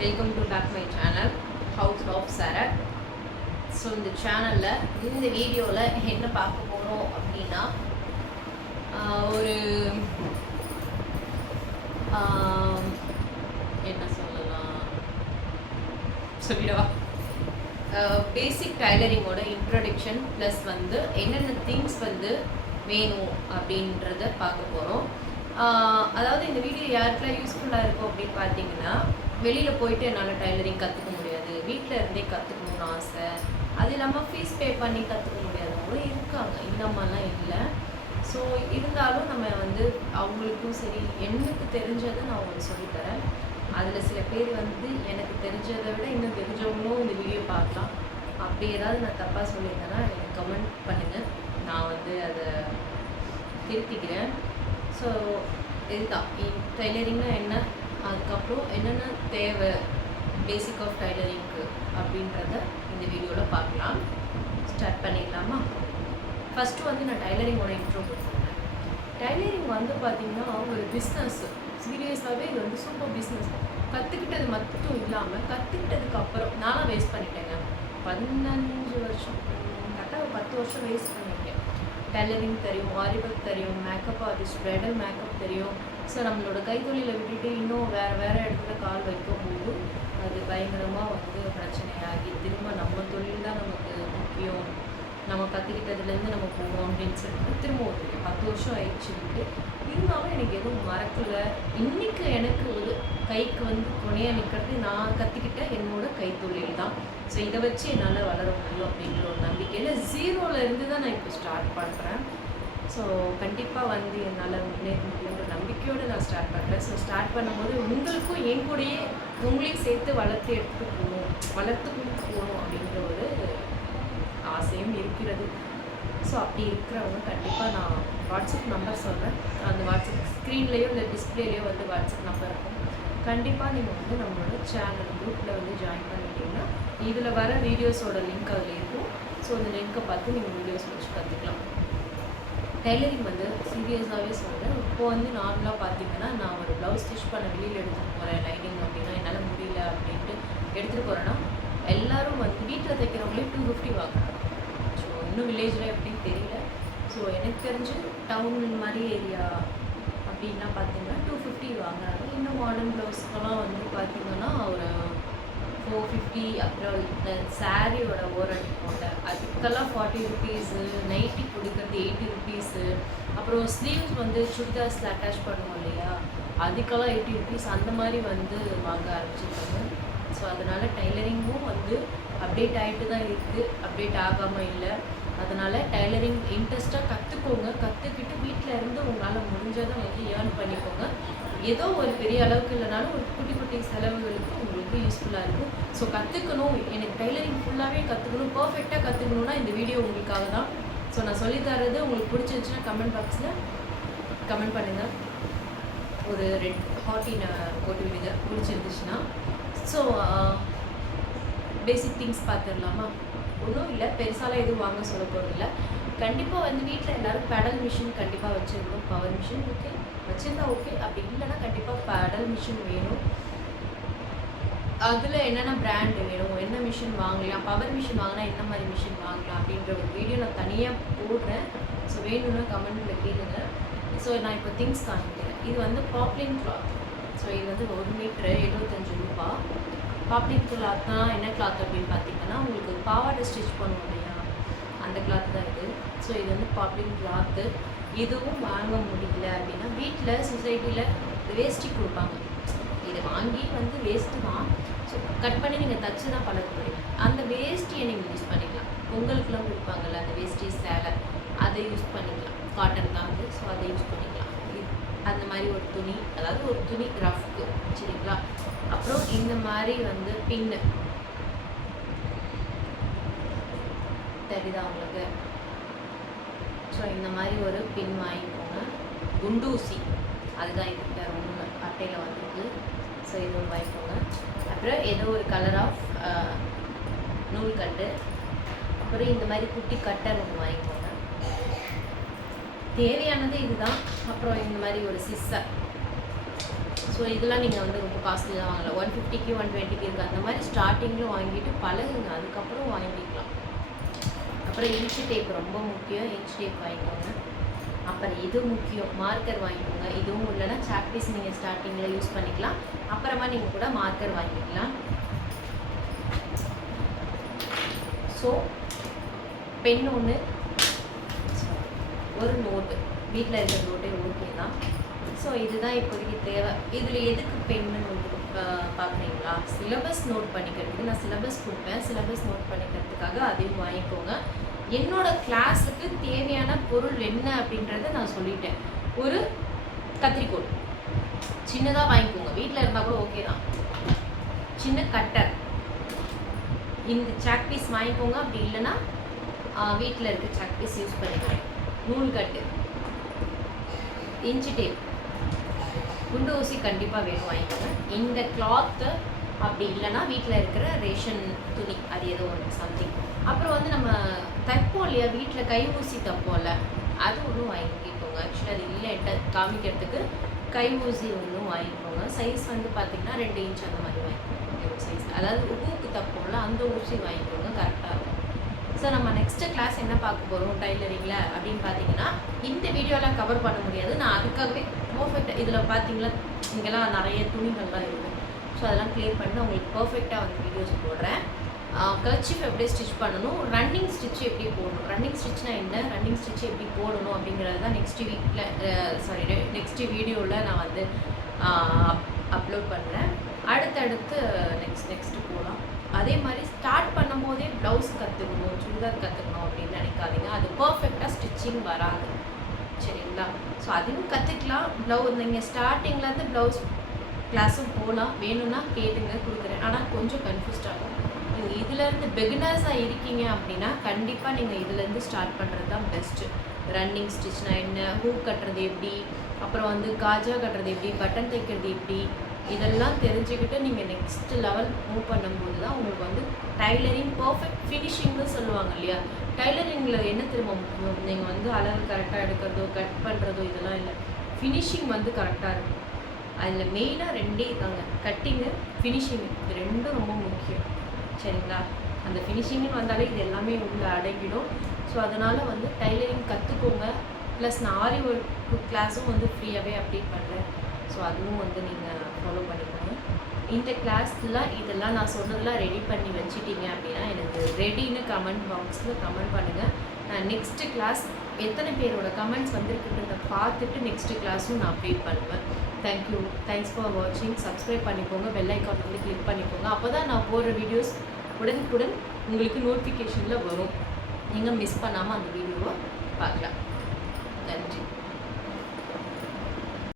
Welcome to back my channel house of Sarath. So இந்த சேனலில் இந்த வீடியோவில் என்ன பார்க்க போகிறோம் அப்படின்னா ஒரு என்ன சொல்லலாம் சொல்லிடவா பேசிக் டைலரிங்கோட இன்ட்ரடக்ஷன் ப்ளஸ் வந்து என்னென்ன திங்ஸ் வந்து வேணும் அப்படின்றத பார்க்க போகிறோம். அதாவது இந்த வீடியோ யாருக்கெல்லாம் யூஸ்ஃபுல்லாக இருக்கும் அப்படின்னு பார்த்தீங்கன்னா, வெளியில் போயிட்டு என்னால் டைலரிங் கற்றுக்க முடியாது, வீட்டில் இருந்தே கற்றுக்கணும்னு ஆசை, அது இல்லாமல் ஃபீஸ் பே பண்ணி கற்றுக்க முடியாதவங்களும் இருக்காங்க, இல்லாமலாம் இல்லை. ஸோ இருந்தாலும் நம்ம வந்து அவங்களுக்கும் சரி எனக்கு தெரிஞ்சதை நான் உங்களுக்கு சொல்லித்தரேன். அதில் சில பேர் வந்து எனக்கு தெரிஞ்சதை விட இன்னும் தெரிஞ்சவங்களும் இந்த வீடியோ பார்க்கலாம். அப்படி ஏதாவது நான் தப்பாக சொல்லியிருந்தேன்னா எனக்கு கமெண்ட் பண்ணுங்கள், நான் வந்து அதை திருத்திக்கிறேன். ஸோ இதுதான் டைலரிங்னா என்ன, அதுக்கப்புறம் என்னென்ன தேவை பேசிக் ஆஃப் டைலரிங்க்கு அப்படின்றத இந்த வீடியோவில் பார்க்கலாம். ஸ்டார்ட் பண்ணிடலாமா? ஃபஸ்ட்டு வந்து நான் டைலரிங்கோட இன்ட்ரோ கொடுத்துருக்கேன். டைலரிங் வந்து பார்த்திங்கன்னா ஒரு பிஸ்னஸ், சீரியஸாகவே இது வந்து சூப்பர் பிஸ்னஸ். கற்றுக்கிட்டது மட்டும் இல்லாமல் கற்றுக்கிட்டதுக்கு அப்புறம் நானும் வேஸ்ட் பண்ணிட்டேங்க. 15 வருஷம் கரெக்டாக 10 வருஷம் வேஸ்ட் பண்ணிட்டேன். டைலரிங் தெரியும், ஆரிவொர்க் தெரியும், மேக்கப் ஆர்டிஸ்ட், ப்ரைடல் மேக்கப் தெரியும். ஸோ நம்மளோட கைத்தொழிலை விட்டுட்டு இன்னும் வேறு இடத்துல கால் வைக்கும்போது அது பயங்கரமாக வந்து பிரச்சனையாகி திரும்ப நம்ம தொழில் தான் நமக்கு முக்கியம், நம்ம கற்றுக்கிட்டதுலேருந்து நம்ம போவோம் அப்படின்னு சொல்லிட்டு திரும்ப ஒரு 10 வருஷம் ஆயிடுச்சுட்டு இருந்தாலும் எனக்கு எதுவும் மறக்கலை. இன்றைக்கி எனக்கு ஒரு கைக்கு வந்து துணையாக நிற்கிறது நான் கற்றுக்கிட்ட என்னோட கைத்தொழில் தான். ஸோ இதை வச்சு என்னால் வளர முடியும் அப்படின்ற ஒரு நம்பிக்கையில் 0ல் இருந்து தான் நான் இப்போ ஸ்டார்ட் பண்ணுறேன். ஸோ கண்டிப்பாக வந்து என்னால் முன்னேற முடியுன்ற நம்பிக்கையோடு நான் ஸ்டார்ட் பண்ணுறேன். ஸோ ஸ்டார்ட் பண்ணும்போது உங்களுக்கும் என் கூடயே உங்களையும் சேர்த்து வளர்த்துட்டு போகணும் அப்படின்ற ஒரு ஆசையும் இருக்கிறது. ஸோ அப்படி இருக்கிறவங்க கண்டிப்பாக நான் வாட்ஸ்அப் நம்பர் சொல்கிறேன். அந்த வாட்ஸ்அப் ஸ்க்ரீன்லேயோ இல்லை டிஸ்பிளேலையோ வந்து வாட்ஸ்அப் நம்பர் இருக்கும். கண்டிப்பாக நீங்கள் வந்து நம்மளோட சேனல் குரூப்பில் வந்து ஜாயின் பண்ணிட்டீங்கன்னா இதில் வர வீடியோஸோட லிங்க் அதில் இருக்கும். ஸோ அந்த லிங்க்கை பார்த்து நீங்கள் வீடியோஸ் வச்சு கற்றுக்கலாம். டைலரிங் வந்து சீரியஸாகவே சொல்கிறேன். இப்போது வந்து நார்மலாக பார்த்தீங்கன்னா நான் ஒரு ப்ளவுஸ் ஸ்டிச் பண்ண வெளியில் எடுத்துகிட்டு போகிறேன் லைனிங் அப்படின்னா என்னால் முடியல அப்படின்ட்டு எடுத்துகிட்டு போகிறேன்னா எல்லோரும் வந்து வீட்டில் தைக்கிறவங்களே 250 வாங்குறாங்க. ஸோ இன்னும் வில்லேஜில் எப்படின்னு தெரியல. ஸோ எனக்கு தெரிஞ்சு டவுன் மாதிரி ஏரியா அப்படின்னா பார்த்தீங்கன்னா 250 வாங்குறாங்க. இன்னும் மாடர்ன் ப்ளவுஸ்க்கெல்லாம் வந்து பார்த்திங்கன்னா ஒரு 450. அப்புறம் இந்த சாரியோட ஓரடி போட்ட அதுக்கெல்லாம் 40 ருபீஸு, நைட்டி கொடுக்குறது 80 ருபீஸு, அப்புறம் ஸ்லீவ்ஸ் வந்து சுடிதார்ஸில் அட்டாச் பண்ணுவோம் இல்லையா, அதுக்கெல்லாம் 80 ருபீஸ் அந்த மாதிரி வந்து வாங்க ஆரம்பிச்சிருக்காங்க. ஸோ அதனால் டைலரிங்கும் வந்து அப்டேட் ஆகிட்டு தான் இருக்குது, அப்டேட் ஆகாமல் இல்லை. அதனால் டைலரிங் இன்ட்ரெஸ்ட்டாக கற்றுக்கோங்க. கற்றுக்கிட்டு வீட்டில் இருந்து உங்களால் முடிஞ்சதை வந்து ஏர்ன் பண்ணிக்கோங்க. ஏதோ ஒரு பெரிய அளவுக்கு இல்லைனாலும் ஒரு குட்டி குட்டி செலவுகளுக்கு உங்களுக்கு யூஸ்ஃபுல்லாக இருக்கும். ஸோ கற்றுக்கணும், எனக்கு டைலரிங் ஃபுல்லாகவே கற்றுக்கணும், பர்ஃபெக்டாக கற்றுக்கணுன்னா இந்த வீடியோ உங்களுக்காக தான். ஸோ நான் சொல்லித்தரது உங்களுக்கு பிடிச்சிருந்துச்சுன்னா கமெண்ட் பாக்ஸில் கமெண்ட் பண்ணுங்கள், ஒரு ரெட் ஹார்ட்டினை போட்டு விடுங்க பிடிச்சிருந்துச்சுன்னா. ஸோ பேசிக் திங்ஸ் பார்த்துடலாமா? ஒன்றும் இல்லை, பெருசாலாம் எதுவும் வாங்க சொல்ல போகிறதில்ல. கண்டிப்பாக வந்து வீட்டில் எல்லோரும் பெடல் மிஷின் கண்டிப்பாக வச்சுருக்கணும். பவர் மிஷின் ஓகே வச்சுருந்தா ஓகே, அப்படி இல்லைன்னா கண்டிப்பாக பெடல் மிஷின் வேணும். அதில் என்னென்ன பிராண்டு வேணும், என்ன மிஷின் வாங்கலாம், பவர் மிஷின் வாங்கினா என்ன மாதிரி மிஷின் வாங்கலாம் அப்படின்ற ஒரு வீடியோ நான் தனியாக போடுறேன். ஸோ வேணும்னா கமெண்ட்டில் கேளுங்க. ஸோ நான் இப்போ திங்ஸ் காமிக்கிறேன். இது வந்து பாப்லின் கிளாத். ஸோ இது வந்து 1 மீட்ரு 75 ரூபா. பாப்லின் கிளாத்னா என்ன கிளாத் அப்படின்னு பார்த்தீங்கன்னா, உங்களுக்கு பாவாடை ஸ்டிச் பண்ணுவோம் இல்லையா, அந்த கிளாத் தான் இது. ஸோ இது வந்து பாப்லின் கிளாத்து. இதுவும் வாங்க முடியல அப்படின்னா வீட்டில் சொசைட்டியில் வேஸ்ட்டி கொடுப்பாங்க. இதை வாங்கி வந்து வேஸ்ட்டு தான். ஸோ கட் பண்ணி நீங்கள் தச்சு தான் பழக முடியும். அந்த வேஸ்ட்டியை நீங்கள் யூஸ் பண்ணிக்கலாம். பொங்கலுக்குலாம் கொடுப்பாங்கள்ல அந்த வேஸ்ட்டி சேலை, அதை யூஸ் பண்ணிக்கலாம். காட்டன் தான் அது. ஸோ அதை யூஸ் பண்ணிக்கலாம். அந்த மாதிரி ஒரு துணி, அதாவது ஒரு துணி ரஃப்க்கு சரிங்களா. அப்புறம் இந்த மாதிரி வந்து பின்னு தெரியுதா உங்களுக்கு? ஸோ இந்த மாதிரி ஒரு பின் வாங்கிக்கோங்க. குண்டூசி அதுதான் இது, வேறு ஒன்றும் அட்டையில் வந்துருக்கு. ஸோ இது ஒன்று வாங்கிக்கோங்க. அப்புறம் ஏதோ ஒரு கலர் ஆஃப் நூல் கட்டு, அப்புறம் இந்த மாதிரி குட்டி கட்டர் ஒன்று வாங்கிக்கோங்க. தேவையானது இதுதான். அப்புறம் இந்த மாதிரி ஒரு சிஸ்ஸர், ஸோ இதெல்லாம் நீங்கள் வந்து ரொம்ப காஸ்ட்லி தான் வாங்கலாம். 150க்கு 120க்கு இருக்குது. அந்த மாதிரி ஸ்டார்டிங்கில் வாங்கிட்டு பழகுங்க, அதுக்கப்புறம் வாங்கிக்கலாம். அப்புறம் இன்ச்சு டேப் ரொம்ப முக்கியம், இன்ச் டேப் வாங்கிக்கோங்க. அப்புறம் இது முக்கியம், மார்க்கர் வாங்கிக்கோங்க. இதுவும் இல்லைன்னா சாக் பீஸ் நீங்கள் ஸ்டார்டிங்கில் யூஸ் பண்ணிக்கலாம். அப்புறமா நீங்கள் கூட மார்க்கர் வாங்கிக்கலாம். ஸோ பென் ஒன்று, ஒரு நோட்டு, வீட்டில் இருக்கிற நோட்டே ஓகே தான். ஸோ இதுதான் இப்போதைக்கு தேவை. இதில் எதுக்கு பென்னு நோட்டு பார்க்குறீங்களா? சிலபஸ் நோட் பண்ணிக்கிறதுக்கு நான் சிலபஸ் கொடுப்பேன். சிலபஸ் நோட் பண்ணிக்கிறதுக்காக அதையும் வாங்கிக்கோங்க. என்னோட கிளாஸுக்கு தேவையான பொருள் என்ன அப்படின்றத நான் சொல்லிட்டேன். ஒரு கத்திரிக்கோல் சின்னதாக வாங்கிக்கோங்க, வீட்டில் இருந்தால் கூட ஓகே தான். சின்ன கட்டர், இந்த சாக் பீஸ் வாங்கிக்கோங்க. அப்படி இல்லைன்னா வீட்டில் இருக்க சாக் பீஸ் யூஸ் பண்ணிக்கிறேன். நூல் கட்டு, இன்ச்சு டேப், குண்டு ஊசி கண்டிப்பாக வேணும், வாங்கிக்கோங்க. இந்த கிளாத்து, அப்படி இல்லைன்னா வீட்டில் இருக்கிற ரேஷன் துணி, அது ஏதோ ஒன்று சம்திங். அப்புறம் வந்து நம்ம தைப்போம் இல்லையா, வீட்டில் கை ஊசி தைப்போம்ல, அது ஒன்றும் வாங்கிக்கோங்க. ஆக்சுவலி அது இல்லைன்ட்டு காமிக்கிறதுக்கு கை ஊசி ஒன்றும் வாங்கிக்கோங்க. சைஸ் வந்து பார்த்திங்கன்னா 2 இன்ச் அந்த மாதிரி வாங்கிக்கோங்க சைஸ். அதாவது ஊக்கு தைப்போம்ல, அந்த ஊசி வாங்கிக்கோங்க, கரெக்டாக இருக்கும். ஸோ நம்ம நெக்ஸ்ட்டு கிளாஸ் என்ன பார்க்க போகிறோம் டைலரிங்கில் அப்படின்னு பார்த்தீங்கன்னா, இந்த வீடியோலாம் கவர் பண்ண முடியாது. நான் அதுக்காகவே பர்ஃபெக்டாக இதில் பார்த்தீங்களா, இங்கெல்லாம் நிறைய துணிகள்லாம் இருக்கும். ஸோ அதெல்லாம் கிளியர் பண்ணி உங்களுக்கு பர்ஃபெக்டாக வந்து வீடியோஸ் போடுறேன். கர்ச்சீஃப் எப்படி ஸ்டிச் பண்ணணும், ரன்னிங் ஸ்டிச் எப்படி போடணும், ரன்னிங் ஸ்டிச்னா என்ன, ரன்னிங் ஸ்டிச் எப்படி போடணும் அப்படிங்கிறது தான் நெக்ஸ்ட் வீடியோவில் நான் வந்து அப்லோட் பண்ணுறேன். அடுத்தடுத்து நெக்ஸ்ட்டு போகலாம். அதே மாதிரி ஸ்டார்ட் பண்ணும்போதே ப்ளவுஸ் கற்றுக்கணும், சுடிதார் கற்றுக்கணும் அப்படின்னு நினைக்காதீங்க. அது பர்ஃபெக்டாக ஸ்டிச்சிங் வராது, சரிங்களா? ஸோ அதுவும் கற்றுக்கலாம். நீங்கள் ஸ்டார்டிங்லேருந்து ப்ளவுஸ் கிளாஸும் போகலாம், வேணும்னா கேட்டுங்க, கொடுக்குறேன். ஆனால் கொஞ்சம் கன்ஃபியூஸ்ட் ஆகும். நீங்கள் இதிலேருந்து பிகினர்ஸாக இருக்கீங்க அப்படின்னா கண்டிப்பாக நீங்கள் இதிலேருந்து ஸ்டார்ட் பண்ணுறது தான் பெஸ்ட்டு. ரன்னிங் ஸ்டிச்னா என்ன, ஹூக் கட்டுறது எப்படி, அப்புறம் வந்து காஜா கட்டுறது எப்படி, பட்டன் தைக்கிறது எப்படி, இதெல்லாம் தெரிஞ்சுக்கிட்டு நீங்கள் நெக்ஸ்ட் லெவல் மூவ் பண்ணும்போது தான் உங்களுக்கு வந்து டைலரிங் பர்ஃபெக்ட் ஃபினிஷிங்னு சொல்லுவாங்க இல்லையா. டைலரிங்கில் என்ன திரும்ப முக்கியம், நீங்கள் வந்து அளவு கரெக்டாக எடுக்கிறதோ கட் பண்ணுறதோ இதெல்லாம் இல்லை, ஃபினிஷிங் வந்து கரெக்டாக இருக்கும். அதில் மெயினாக 2 தாங்க, கட்டிங்கு, ஃபினிஷிங்கு, இது 2 ரொம்ப முக்கியம், சரிங்களா? அந்த ஃபினிஷிங்னு வந்தாலே இது எல்லாமே உள்ள அடங்கிடும். ஸோ அதனால் வந்து டைலரிங் கற்றுக்கோங்க. ப்ளஸ் நான் ஆரி ஒர்க் கிளாஸும் வந்து ஃப்ரீயாகவே அப்டேட் பண்ணுறேன். ஸோ அதுவும் வந்து நீங்கள் ஃபாலோ பண்ணிக்கோங்க. இந்த கிளாஸில் இதெல்லாம் நான் சொன்னதெல்லாம் ரெடி பண்ணி வச்சுட்டீங்க அப்படின்னா எனக்கு ரெடின்னு கமெண்ட் பாக்ஸில் கமெண்ட் பண்ணுங்கள். நான் நெக்ஸ்ட்டு கிளாஸ் எத்தனை பேரோட கமெண்ட்ஸ் வந்துருக்குன்றத பார்த்துட்டு நெக்ஸ்ட்டு கிளாஸும் நான் அப்டேட் பண்ணுவேன். தேங்க்யூ, தேங்க்ஸ் ஃபார் வாட்சிங். சப்ஸ்கிரைப் பண்ணிக்கோங்க, பெல் ஐக்கான் வந்து கிளிக் பண்ணிக்கோங்க. அப்போ தான் நான் போடுற வீடியோஸ் உடனுக்குடன் உங்களுக்கு நோட்டிஃபிகேஷனில் வரும். நீங்கள் மிஸ் பண்ணாமல் அந்த வீடியோவை பார்க்கலாம். நன்றி.